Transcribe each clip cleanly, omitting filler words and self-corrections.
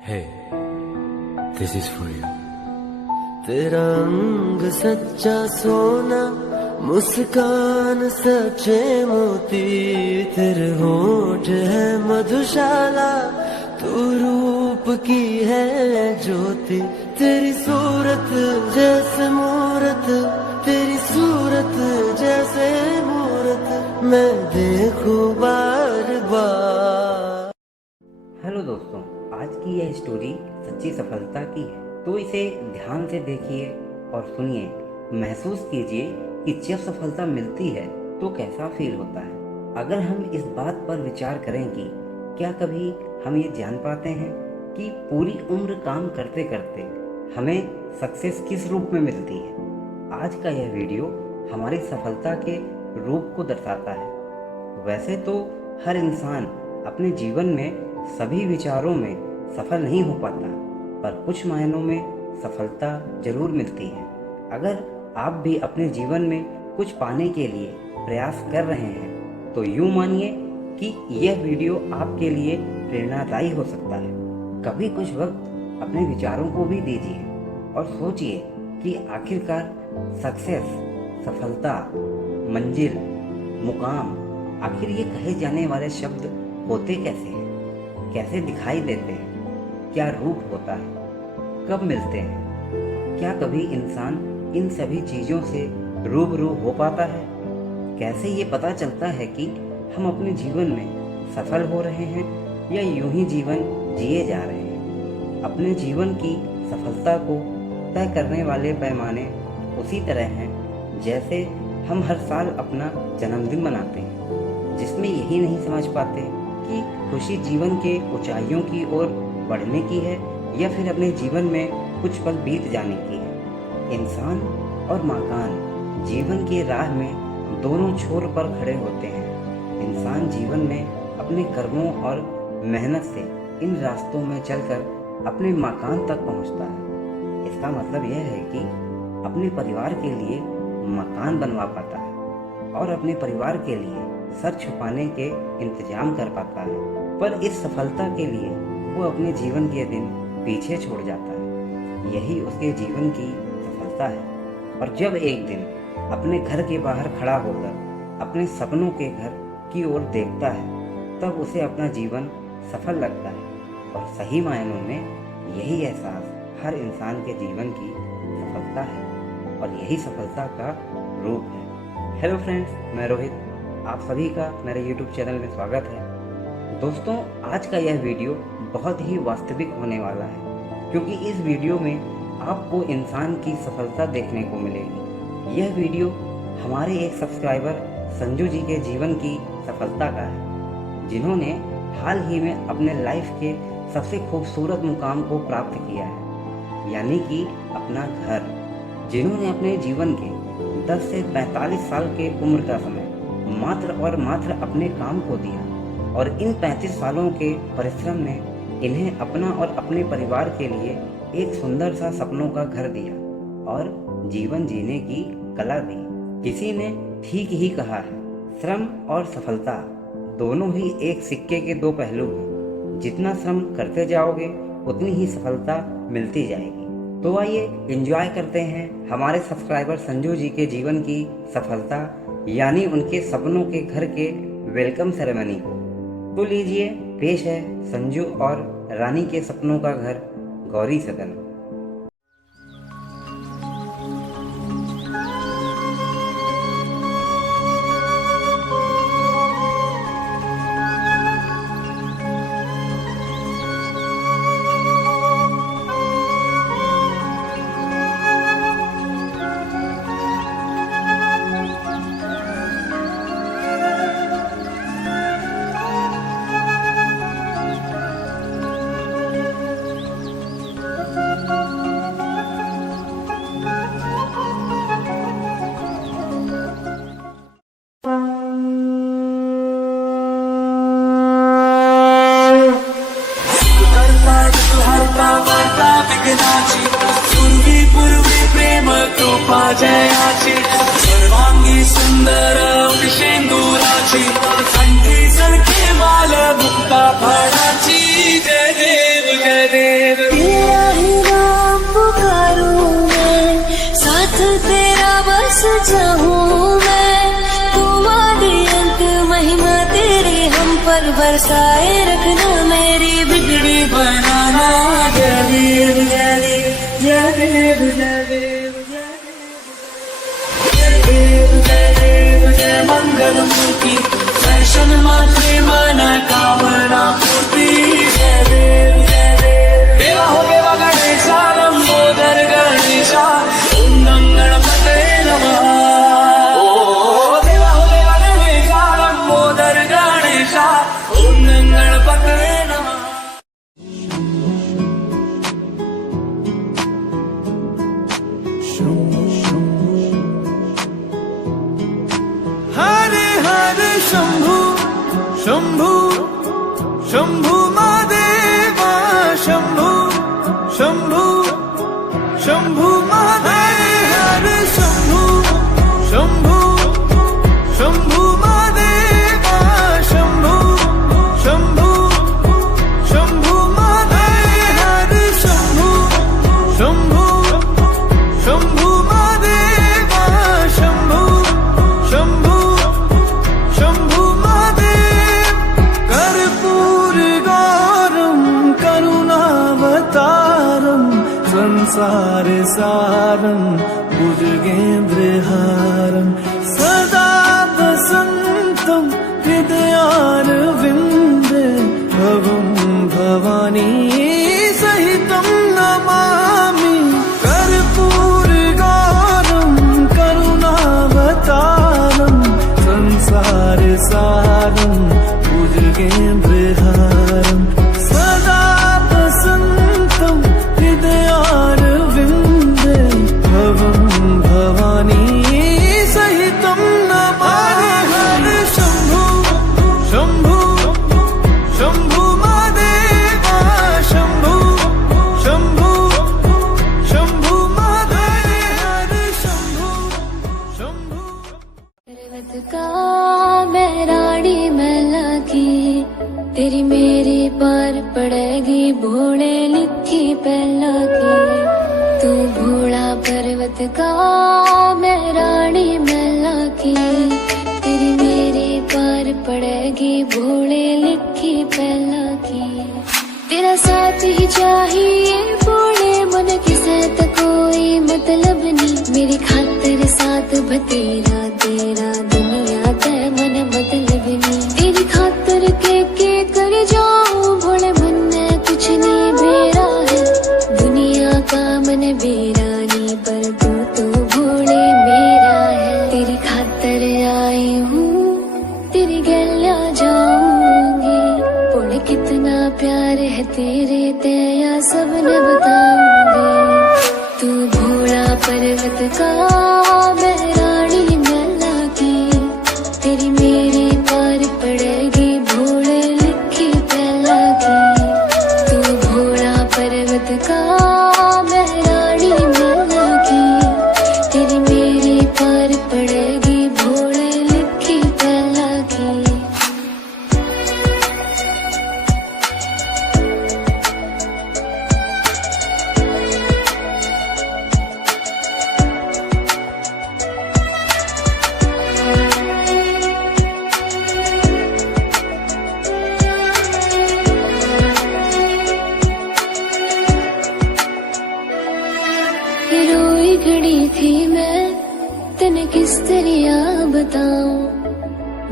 Hey, this is for you. तेरा रंग सच्चा सोना, मुस्कान सच्चे मोती, तेरे होठ है मधुशाला, तू रूप की है ज्योति, तेरी सूरत जैसे मूरत, तेरी सूरत जैसे मूरत, मैं देखूं बार बार। हेलो दोस्तों, आज की यह स्टोरी सच्ची सफलता की है, तो इसे ध्यान से देखिए और सुनिए, महसूस कीजिए कि जब सफलता मिलती है तो कैसा फील होता है। अगर हम इस बात पर विचार करें कि क्या कभी हम ये जान पाते हैं कि पूरी उम्र काम करते करते हमें सक्सेस किस रूप में मिलती है। आज का यह वीडियो हमारी सफलता के रूप को दर्शाता है। वैसे तो हर इंसान अपने जीवन में सभी विचारों में सफल नहीं हो पाता, पर कुछ मायनों में सफलता जरूर मिलती है। अगर आप भी अपने जीवन में कुछ पाने के लिए प्रयास कर रहे हैं तो यूँ मानिए कि यह वीडियो आपके लिए प्रेरणादायी हो सकता है। कभी कुछ वक्त अपने विचारों को भी दीजिए और सोचिए कि आखिरकार सक्सेस, सफलता, मंजिल, मुकाम, आखिर ये कहे जाने वाले शब्द होते कैसे हैं, कैसे दिखाई देते हैं, क्या रूप होता है, कब मिलते हैं, क्या कभी इंसान इन सभी चीज़ों से रूबरू हो पाता है, कैसे ये पता चलता है कि हम अपने जीवन में सफल हो रहे हैं या यूं ही जीवन जिए जा रहे हैं। अपने जीवन की सफलता को तय करने वाले पैमाने उसी तरह हैं जैसे हम हर साल अपना जन्मदिन मनाते हैं, जिसमें यही नहीं समझ पाते कि खुशी जीवन के ऊंचाइयों की ओर बढ़ने की है या फिर अपने जीवन में कुछ पल बीत जाने की है। इंसान और मकान जीवन की राह में दोनों छोर पर खड़े होते हैं। इंसान जीवन में अपने कर्मों और मेहनत से इन रास्तों में चलकर अपने मकान तक पहुंचता है। इसका मतलब यह है कि अपने परिवार के लिए मकान बनवा पाता है और अपने परिवार के लिए सर छुपाने के इंतजाम कर पाता है, पर इस सफलता के लिए वो अपने जीवन के दिन पीछे छोड़ जाता है। यही उसके जीवन की सफलता है। और जब एक दिन अपने घर के बाहर खड़ा होकर अपने सपनों के घर की ओर देखता है, तब उसे अपना जीवन सफल लगता है। और सही मायनों में यही एहसास हर इंसान के जीवन की सफलता है और यही सफलता का रूप है। हेलो फ्रेंड्स, मैं रोहित, आप सभी का मेरे YouTube चैनल में स्वागत है। दोस्तों, आज का यह वीडियो बहुत ही वास्तविक होने वाला है, क्योंकि इस वीडियो में आपको इंसान की सफलता देखने को मिलेगी। यह वीडियो हमारे एक सब्सक्राइबर संजू जी के जीवन की सफलता का है, जिन्होंने हाल ही में अपने लाइफ के सबसे खूबसूरत मुकाम को प्राप्त किया है, यानी कि अपना घर। जिन्होंने अपने जीवन के 10 से 45 साल के उम्र का समय मात्र और मात्र अपने काम को दिया, और इन 35 सालों के परिश्रम ने इन्हें अपना और अपने परिवार के लिए एक सुंदर सा सपनों का घर दिया और जीवन जीने की कला दी। किसी ने ठीक ही कहा है, श्रम और सफलता दोनों ही एक सिक्के के दो पहलू हैं। जितना श्रम करते जाओगे उतनी ही सफलता मिलती जाएगी। तो आइए एंजॉय करते हैं हमारे सब्सक्राइबर संजू जी के जीवन की सफलता, यानी उनके सपनों के घर के वेलकम सेरेमनी को। तो लीजिए, पेश है संजू और रानी के सपनों का घर, गौरी सदन। पूर्वी प्रेम कृपा जयाची, सर्वांगी सुंदर जय देव। तेरा ही नाम पुकारूं मैं, साथ तेरा बस चाहूं मैं, तू आदि अंत महिमा तेरी हम पर बरसाए रखना, मेरी बिगड़ी बनाना जय देव जय देव जय देव जय देव जय देव जय देव जय मंगल मूर्ति दर्शन मात्रे मन कामना पूर्ति जय देव जय देव। देवा हो देवा गणेशा लंबोदर गणेशा ओम गणपते नमः। ओ देवा हो देवा गणेशा लंबोदर गणेशा ओम गणपते नमः। हरे हरे शंभु शंभु शंभु महादेवा शंभु शंभु शंभु महादेव हरे शंभु शंभु शंभु महादेवा शंभु शंभु शंभु महादेव हरे शंभु शंभु शंभु महादेवा शंभु शंभु शंभु महादेव कर्पूर गौरम करुणावतारम संसार सारम भुजगेन्द्रहारम सदा वसंतम हृदयारविंदे भवं भवानी सहितं नमामि कर्पूर गौरम करुणावतारम संसार सारम भुजगेन्द्रहारम सदा वसंतम हृदयारविंदे भवं भवानी सहितं नमामि हरे शंभु शंभु शंभु महादेवा शंभु शंभु शंभु महादेव हरे शंभु शंभु। पर्वत का मैं रानी मैला की, तेरी मेरी पार पड़ेगी भोले लिखी पहला की। तू भोला पर्वत का मैं रानी मैला की, तेरी मेरी पार पड़ेगी भोले लिखी पहला की। तेरा साथ ही चाहिए भोले मन की सत कोई मतलब नहीं, मेरी खातिर साथ बतेरा तेरा दुनिया ते मन मतलब नहीं। तेरी खातिर के कर जाऊं भोले मन में कुछ नहीं बेरा है, दुनिया का मन बेरा नहीं पर तू तो भोले मेरा है। तेरी खातिर आई हूँ तेरी गलिया जाऊंगी, भोले कितना प्यार है तेरे तेया सबने बताऊंगी। तू भोला पर्वत का मैं रानी मैला की, तेरी मेरी पार पड़ेगी भोले लिखी पहला की। तू भोला पर्वत का मैं रानी मैला की, तेरी मेरी पार पड़ेगी भोले लिखी पहला की। रोई घड़ी थी मैं तने किस तरह बताऊं,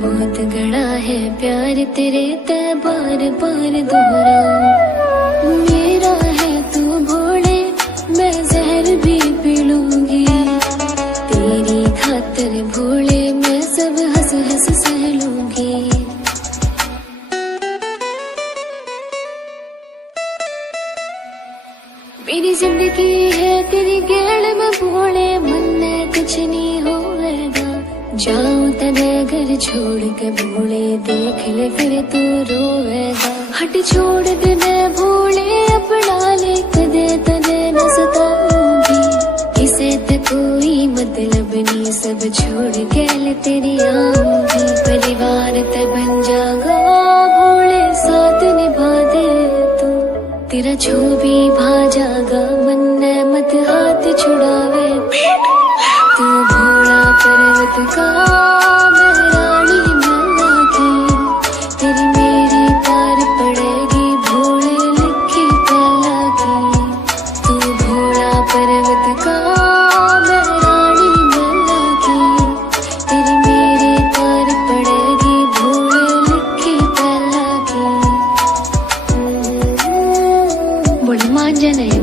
बहुत गड़ा है प्यार तेरे ते बार बार दोहराऊं। मेरा है तू भोले मैं जहर भी पी लूंगी, तेरी खातिर भोले मैं सब हंस हंस सह लूंगी। मेरी जिंदगी है तेरी गेड़ में भोले मन में कुछ नहीं होएगा, जाऊं तने घर छोड़ के भोले देख ले फिर तू रोएगा। हट छोड़ देने भोले अपना ले कदे तने न सताऊंगी, किसे ते कोई मतलब नहीं सब छोड़ के ले तेरी आऊंगी। परिवार ते बन जागा भोले साथ निभा दे तू, तेरा जो भी भाजागा मन ने मत हाथ छुड़ावे तू भोला पर्वत का मैं रानी मैला की तेरी मेरी तार पड़ेगी भोले लिखी पहला की तू भोला पर्वत का मैं रानी मैला की तेरी मेरी तार पड़ेगी भोले लिखी पहला की बड़ी मांझा नहीं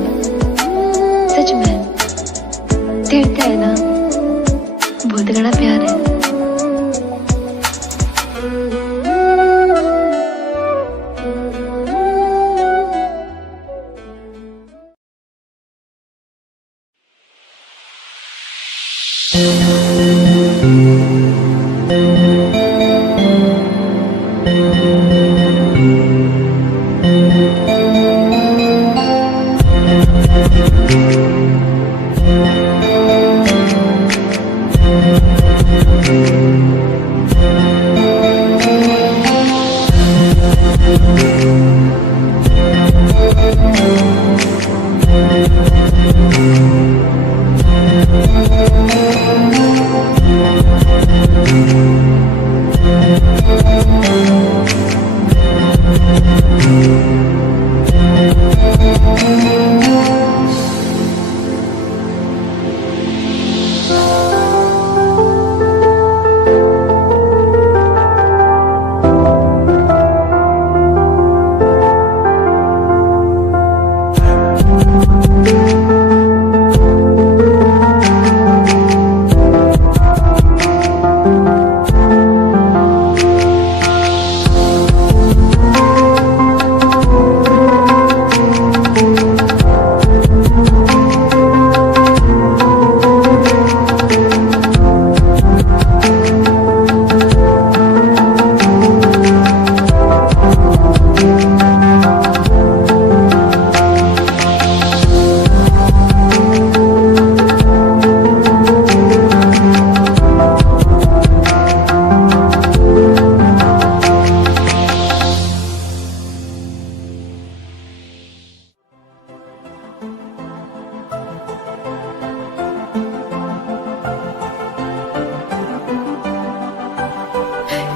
सच में तेरते है ना बहुत बड़ा प्यार है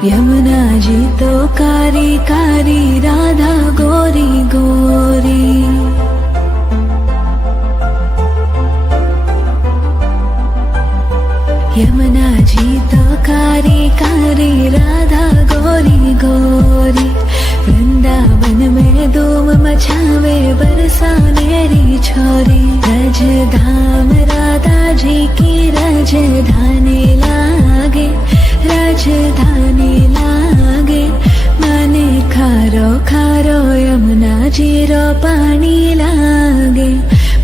यमुना जी तो कारी कारी राधा गोरी गोरी यमुना जी तो कारी कारी राधा गोरी गोरी वृंदावन में धूम मचावे बरसानेरी छोरी रजधाम राधा जी की रजधानी लागे राजधानी लागे माने खारो खारो यमुना जीरो पानी लागे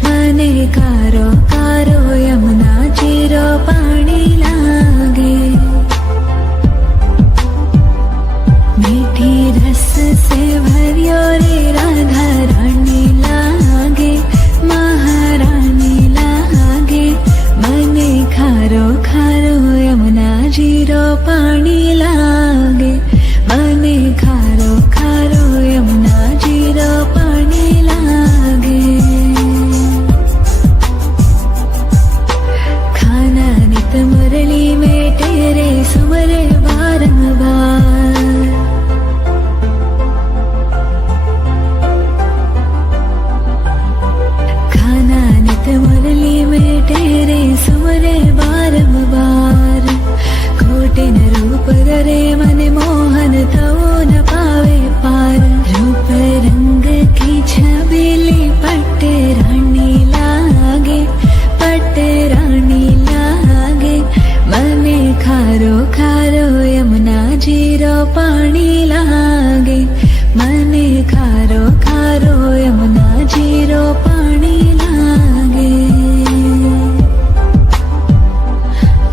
माने खारो खारो यमुना जीरो पानी लागे मीठी रस से भरियो रे राधा रानी लागे महारानी लागे माने खारो खारो यमुना जीरो पानी लागे माने खारो खारो यमुना जीरो पानी लागे खाना नित मुरली में तेरे सुमरे बारंबार खाना नित मुरली में तेरे सुमरे बारंबार कोटिन रूप रे मन मोहन तो न पावे पार रूप रंग की छबीली पट्ट रानी लागे पट्ट रानी लागे मने खारो खारो यमुना जीरो पानी लागे मने खारो खारो यमुना जीरो पानी लागे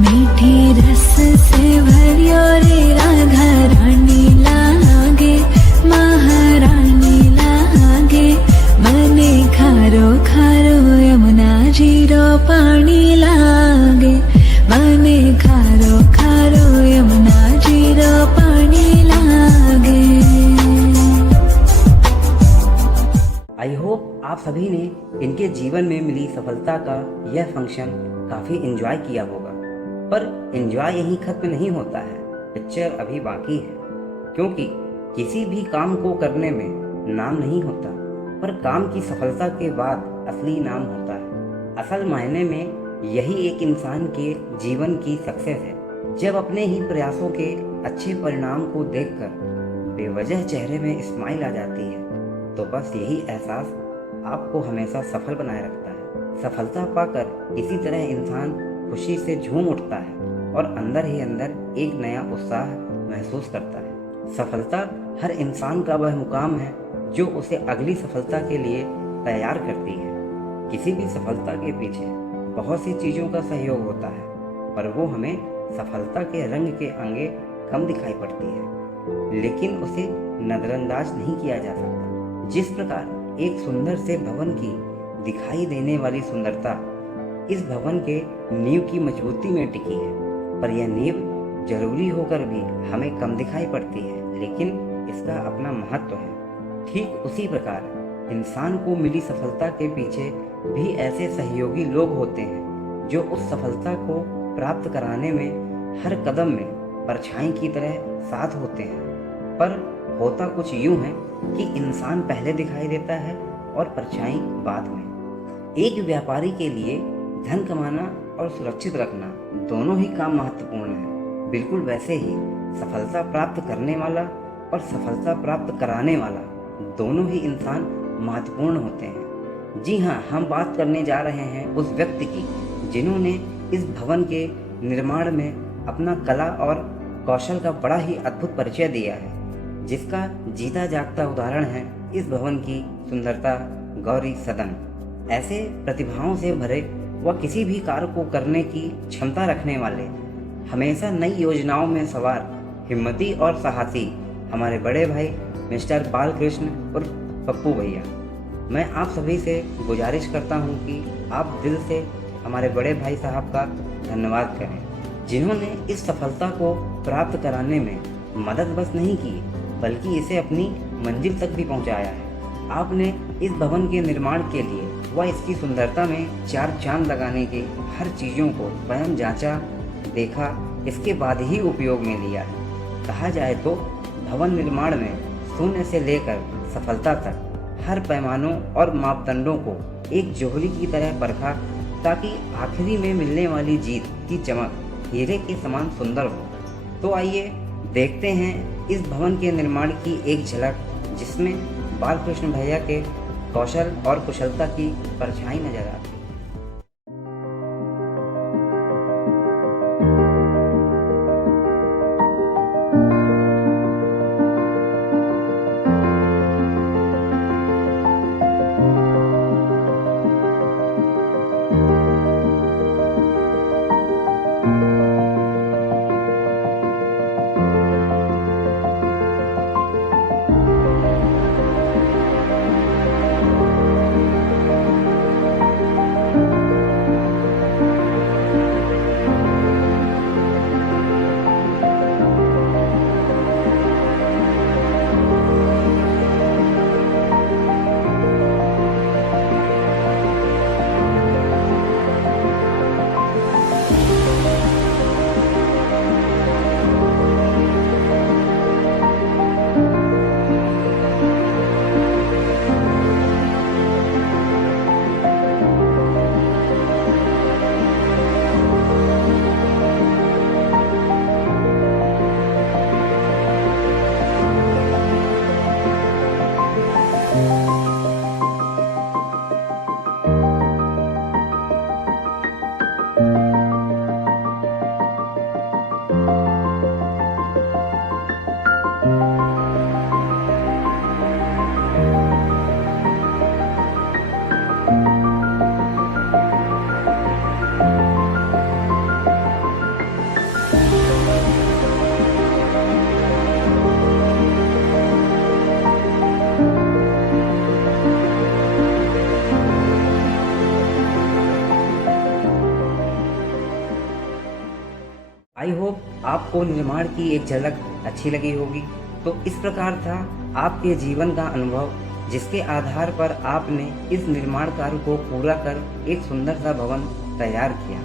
मीठी रस से भरियो रे राधा रानी लागे महारानी लागे मने खारो खारो यमुना जीरो पानी लागे मने खारो खारो यमुना जीरो पानी लागे। आई होप आप सभी ने इनके जीवन में मिली सफलता का यह फंक्शन काफ़ी एंजॉय किया होगा। पर एंजॉय यहीं खत्म नहीं होता है, पिक्चर अभी बाकी है। क्योंकि किसी भी काम को करने में नाम नहीं होता, पर काम की सफलता के बाद असली नाम होता है। असल मायने में यही एक इंसान के जीवन की सक्सेस है। जब अपने ही प्रयासों के अच्छे परिणाम को देखकर बेवजह चेहरे में स्माइल आ जाती है, तो बस यही एहसास आपको हमेशा सफल बनाए रखता है। सफलता पाकर इसी तरह इंसान खुशी से झूम उठता है और अंदर ही अंदर एक नया उत्साह महसूस करता है। सफलता हर इंसान का वह मुकाम है जो उसे अगली सफलता के लिए तैयार करती है। किसी भी सफलता के पीछे बहुत सी चीज़ों का सहयोग होता है, पर वो हमें सफलता के रंग के आगे कम दिखाई पड़ती है, लेकिन उसे नज़रअंदाज नहीं किया जा सकता। जिस प्रकार एक सुंदर से भवन की दिखाई देने वाली सुंदरता इस भवन के नींव की मजबूती में टिकी है, पर यह नींव जरूरी होकर भी हमें कम दिखाई पड़ती है, लेकिन इसका अपना महत्व है। ठीक उसी प्रकार इंसान को मिली सफलता के पीछे भी ऐसे सहयोगी लोग होते हैं जो उस सफलता को प्राप्त कराने में हर कदम में परछाई की तरह साथ होते हैं। पर होता कुछ यूं है कि इंसान पहले दिखाई देता है और परछाई बाद में। एक व्यापारी के लिए धन कमाना और सुरक्षित रखना दोनों ही काम महत्वपूर्ण है। बिल्कुल वैसे ही सफलता प्राप्त करने वाला और सफलता प्राप्त कराने वाला दोनों ही इंसान महत्वपूर्ण होते हैं। जी हाँ, हम बात करने जा रहे हैं उस व्यक्ति की जिन्होंने इस भवन के निर्माण में अपना कला और कौशल का बड़ा ही अद्भुत परिचय दिया है, जिसका जीता जागता उदाहरण है इस भवन की सुंदरता गौरी सदन। ऐसे प्रतिभाओं से भरे व किसी भी कार्य को करने की क्षमता रखने वाले, हमेशा नई योजनाओं में सवार, हिम्मती और साहसी हमारे बड़े भाई मिस्टर बालकृष्ण और पप्पू भैया। मैं आप सभी से गुजारिश करता हूं कि आप दिल से हमारे बड़े भाई साहब का धन्यवाद करें, जिन्होंने इस सफलता को प्राप्त कराने में मदद बस नहीं की, बल्कि इसे अपनी मंजिल तक भी पहुंचाया है। आपने इस भवन के निर्माण के लिए व इसकी सुंदरता में चार चांद लगाने की हर चीज़ों को स्वयं जांचा, देखा, इसके बाद ही उपयोग में लिया है। कहा जाए तो भवन निर्माण में शून्य से लेकर सफलता तक हर पैमानों और मापदंडों को एक जोहरी की तरह परखा, ताकि आखिरी में मिलने वाली जीत की चमक हीरे के समान सुंदर हो। तो आइए देखते हैं इस भवन के निर्माण की एक झलक, जिसमें बालकृष्ण भैया के कौशल और कुशलता की परछाई नजर आती है। आई होप आपको निर्माण की एक झलक अच्छी लगी होगी। तो इस प्रकार था आपके जीवन का अनुभव, जिसके आधार पर आपने इस निर्माण कार्य को पूरा कर एक सुंदर सा भवन तैयार किया।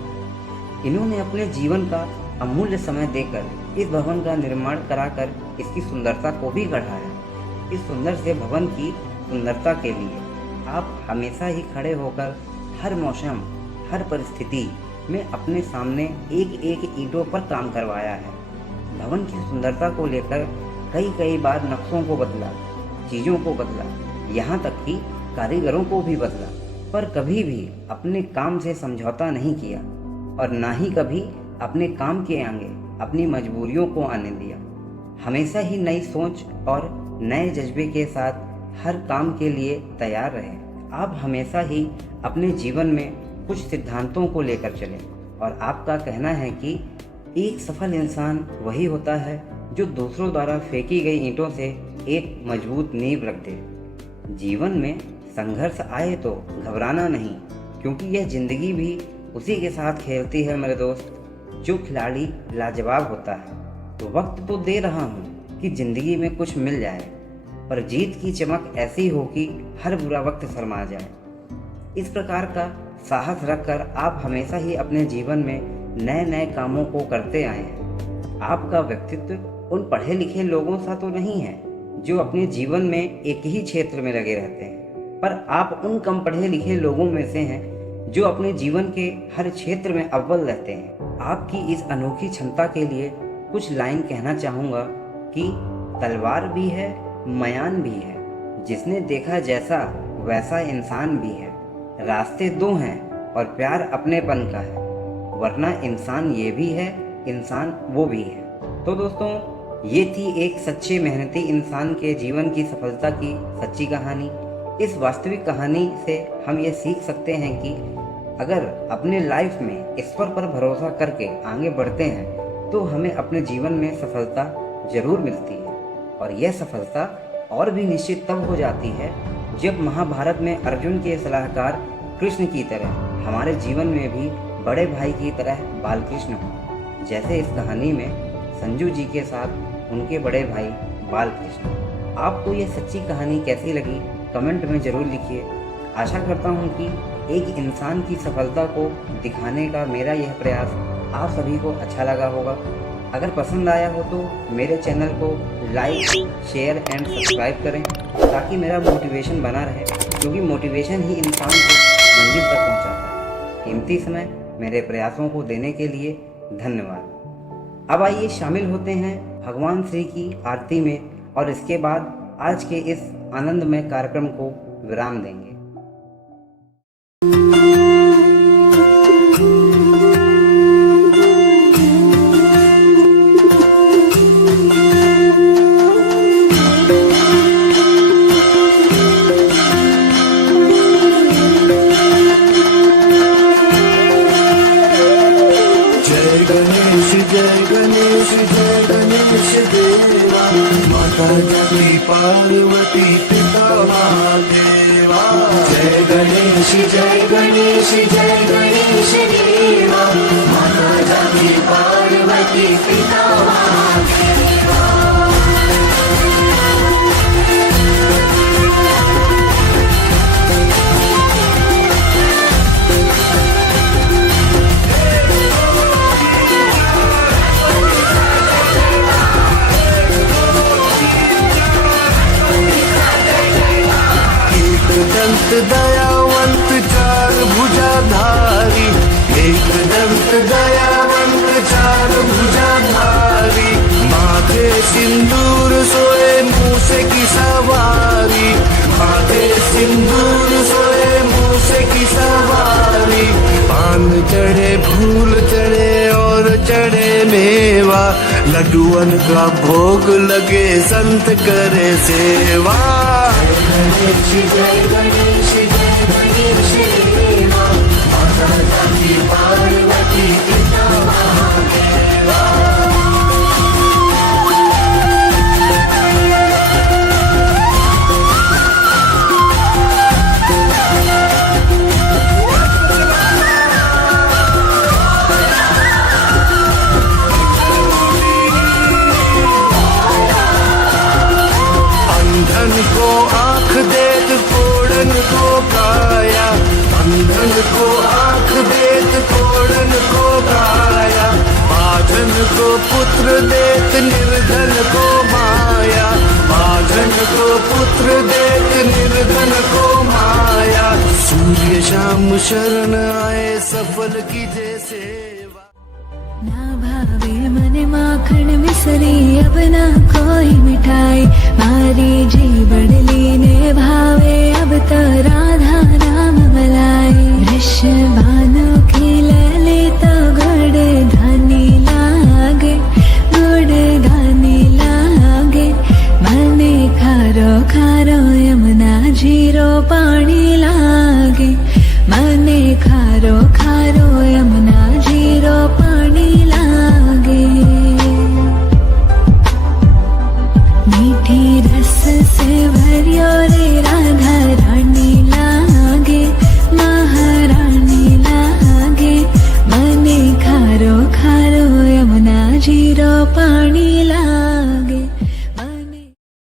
इन्होंने अपने जीवन का अमूल्य समय देकर इस भवन का निर्माण कराकर इसकी सुंदरता को भी बढ़ाया। इस सुंदर से भवन की सुंदरता के लिए आप हमेशा ही खड़े होकर हर मौसम, हर परिस्थिति में अपने सामने एक एक ईंटों पर काम करवाया है। भवन की सुंदरता को लेकर कई बार नक्शों को बदला, चीज़ों को बदला, यहाँ तक कि कारीगरों को भी बदला, पर कभी भी अपने काम से समझौता नहीं किया और ना ही कभी अपने काम के आगे अपनी मजबूरियों को आने दिया। हमेशा ही नई सोच और नए जज्बे के साथ हर काम के लिए तैयार रहे। आप हमेशा ही अपने जीवन में कुछ सिद्धांतों को लेकर चलें और आपका कहना है कि एक सफल इंसान वही होता है जो दूसरों द्वारा फेंकी गई ईंटों से एक मजबूत नींव रख दे। जीवन में संघर्ष आए तो घबराना नहीं, क्योंकि यह जिंदगी भी उसी के साथ खेलती है मेरे दोस्त जो खिलाड़ी लाजवाब होता है। तो वक्त तो दे रहा हूँ कि जिंदगी में कुछ मिल जाए, पर जीत की चमक ऐसी हो कि हर बुरा वक्त शर्मा जाए। इस प्रकार का साहस रखकर आप हमेशा ही अपने जीवन में नए नए कामों को करते आए हैं। आपका व्यक्तित्व उन पढ़े लिखे लोगों सा तो नहीं है जो अपने जीवन में एक ही क्षेत्र में लगे रहते हैं, पर आप उन कम पढ़े लिखे लोगों में से हैं जो अपने जीवन के हर क्षेत्र में अव्वल रहते हैं। आपकी इस अनोखी क्षमता के लिए कुछ लाइन कहना चाहूँगा कि तलवार भी है, मयान भी है, जिसने देखा जैसा वैसा इंसान भी है। रास्ते दो हैं और प्यार अपनेपन का है, वरना इंसान ये भी है, इंसान वो भी है। तो दोस्तों, ये थी एक सच्चे मेहनती इंसान के जीवन की सफलता की सच्ची कहानी। इस वास्तविक कहानी से हम ये सीख सकते हैं कि अगर अपने लाइफ में ईश्वर पर भरोसा करके आगे बढ़ते हैं तो हमें अपने जीवन में सफलता जरूर मिलती है। और यह सफलता और भी निश्चित तब हो जाती है जब महाभारत में अर्जुन के सलाहकार कृष्ण की तरह हमारे जीवन में भी बड़े भाई की तरह बालकृष्ण हो, जैसे इस कहानी में संजू जी के साथ उनके बड़े भाई बालकृष्ण। आपको ये सच्ची कहानी कैसी लगी कमेंट में ज़रूर लिखिए। आशा करता हूँ कि एक इंसान की सफलता को दिखाने का मेरा यह प्रयास आप सभी को अच्छा लगा होगा। अगर पसंद आया हो तो मेरे चैनल को लाइक, शेयर एंड सब्सक्राइब करें ताकि मेरा मोटिवेशन बना रहे, क्योंकि मोटिवेशन ही इंसान को मंजिल तक पहुंचाता है। कीमती समय मेरे प्रयासों को देने के लिए धन्यवाद। अब आइए शामिल होते हैं भगवान श्री की आरती में और इसके बाद आज के इस आनंदमय कार्यक्रम को विराम देंगे। माता जगती पार्वती पिता महादेवा। जय गणेश जय गणेश जय गणेश देवा। माता जगती पार्वती पिता महादेवा। दंत दयावंत चार भुजाधारी। एक दंत दयावंत चार भुजाधारी। माथे सिंदूर सोए मूसे की सवारी। माथे सिंदूर सोए मूसे की सवारी। पान चढ़े फूल चढ़े और चढ़े मेवा। लड्डुअन का भोग लगे संत करे सेवा। गणेश जय गणेश जय गणेश देवा। माता जगती पार्वती पिता महादेवा। अंधन को आँख दे पुत्र देत निर्धन को माया, बांझन को पुत्र देत निर्धन को माया। सूर्य शाम शरण आए सफल कीजे सेवा। ना भावे मने माखन मिसरी अब ना कोई मिठाई, मारी जी बड़ली ने भावे अब तो राधा